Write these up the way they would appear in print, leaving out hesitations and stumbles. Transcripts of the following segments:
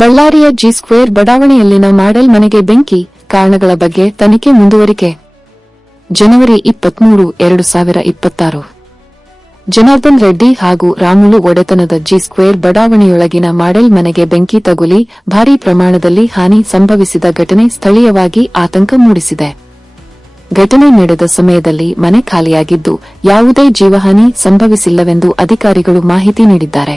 ಬಳ್ಳಾರಿಯ G square ಬಡಾವಣೆಯಲ್ಲಿನ model ಮನೆಗೆ ಬೆಂಕಿ, ಕಾರಣಗಳ ಬಗ್ಗೆ ತನಿಖೆ ಮುಂದುವರಿಕೆ. ಜನವರಿ 23, 2026. ಜನಾರ್ದನ್ ರೆಡ್ಡಿ ಹಾಗೂ ರಾಮುಲು ಒಡೆತನದ ಜಿ ಸ್ಕ್ವೇರ್ ಬಡಾವಣೆಯೊಳಗಿನ ಮಾಡೆಲ್ ಮನೆಗೆ ಬೆಂಕಿ ತಗುಲಿ ಭಾರೀ ಪ್ರಮಾಣದಲ್ಲಿ ಹಾನಿ ಸಂಭವಿಸಿದ ಘಟನೆ ಸ್ಥಳೀಯವಾಗಿ ಆತಂಕ ಮೂಡಿಸಿದೆ. ಘಟನೆ ನಡೆದ ಸಮಯದಲ್ಲಿ ಮನೆ ಖಾಲಿಯಾಗಿದ್ದು, ಯಾವುದೇ ಜೀವಹಾನಿ ಸಂಭವಿಸಿಲ್ಲವೆಂದು ಅಧಿಕಾರಿಗಳು ಮಾಹಿತಿ ನೀಡಿದ್ದಾರೆ.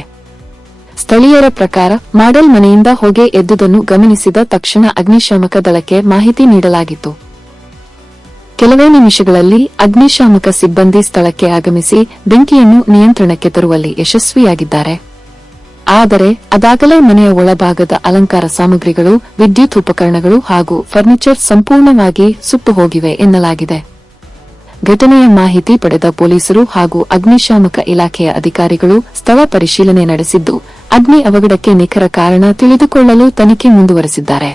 ಸ್ಥಳೀಯರ ಪ್ರಕಾರ ಮಾಡೆಲ್ ಮನೆಯಿಂದ ಹೊಗೆ ಎದ್ದುದನ್ನು ಗಮನಿಸಿದ ತಕ್ಷಣ ಅಗ್ನಿಶಾಮಕ ದಳಕ್ಕೆ ಮಾಹಿತಿ ನೀಡಲಾಗಿತ್ತು. ಕೆಲವೇ ನಿಮಿಷಗಳಲ್ಲಿ ಅಗ್ನಿಶಾಮಕ ಸಿಬ್ಬಂದಿ ಸ್ಥಳಕ್ಕೆ ಆಗಮಿಸಿ ಬೆಂಕಿಯನ್ನು ನಿಯಂತ್ರಣಕ್ಕೆ ತರುವಲ್ಲಿ ಯಶಸ್ವಿಯಾಗಿದ್ದಾರೆ. ಆದರೆ ಅದಾಗಲೇ ಮನೆಯ ಒಳಭಾಗದ ಅಲಂಕಾರ ಸಾಮಗ್ರಿಗಳು, ವಿದ್ಯುತ್ ಉಪಕರಣಗಳು ಹಾಗೂ ಫರ್ನಿಚರ್ ಸಂಪೂರ್ಣವಾಗಿ ಸುಟ್ಟು ಹೋಗಿವೆ ಎನ್ನಲಾಗಿದೆ. ಘಟನೆಯ ಮಾಹಿತಿ ಪಡೆದ ಪೊಲೀಸರು ಹಾಗೂ ಅಗ್ನಿಶಾಮಕ ಇಲಾಖೆಯ ಅಧಿಕಾರಿಗಳು ಸ್ಥಳ ಪರಿಶೀಲನೆ ನಡೆಸಿದ್ದು, ಅಗ್ನಿ ಅವಘಡಕ್ಕೆ ನಿಖರ ಕಾರಣ ತಿಳಿದುಕೊಳ್ಳಲು ತನಿಖೆ ಮುಂದುವರೆಸಿದ್ದಾರೆ.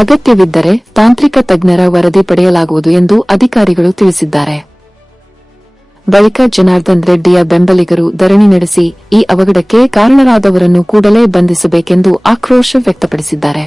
ಅಗತ್ಯವಿದ್ದರೆ ತಾಂತ್ರಿಕ ತಜ್ಞರ ವರದಿ ಪಡೆಯಲಾಗುವುದು ಎಂದು ಅಧಿಕಾರಿಗಳು ತಿಳಿಸಿದ್ದಾರೆ. ಬಳಿಕ ಜನಾರ್ದನ್ ರೆಡ್ಡಿಯ ಬೆಂಬಲಿಗರು ಧರಣಿ ನಡೆಸಿ ಈ ಅವಘಡಕ್ಕೆ ಕಾರಣರಾದವರನ್ನು ಕೂಡಲೇ ಬಂಧಿಸಬೇಕೆಂದು ಆಕ್ರೋಶ ವ್ಯಕ್ತಪಡಿಸಿದ್ದಾರೆ.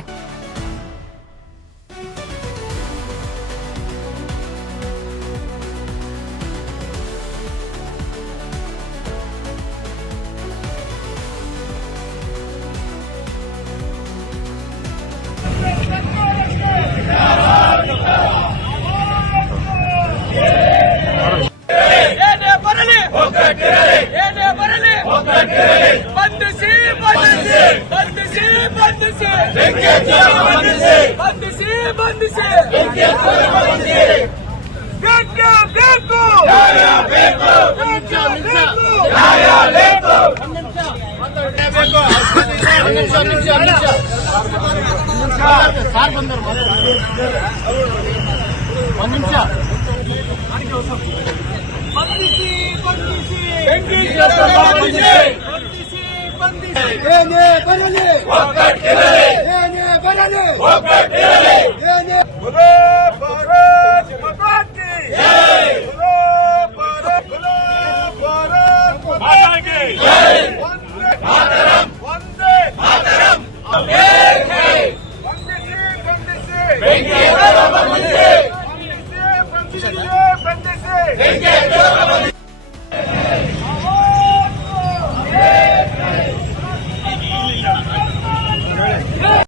Venga,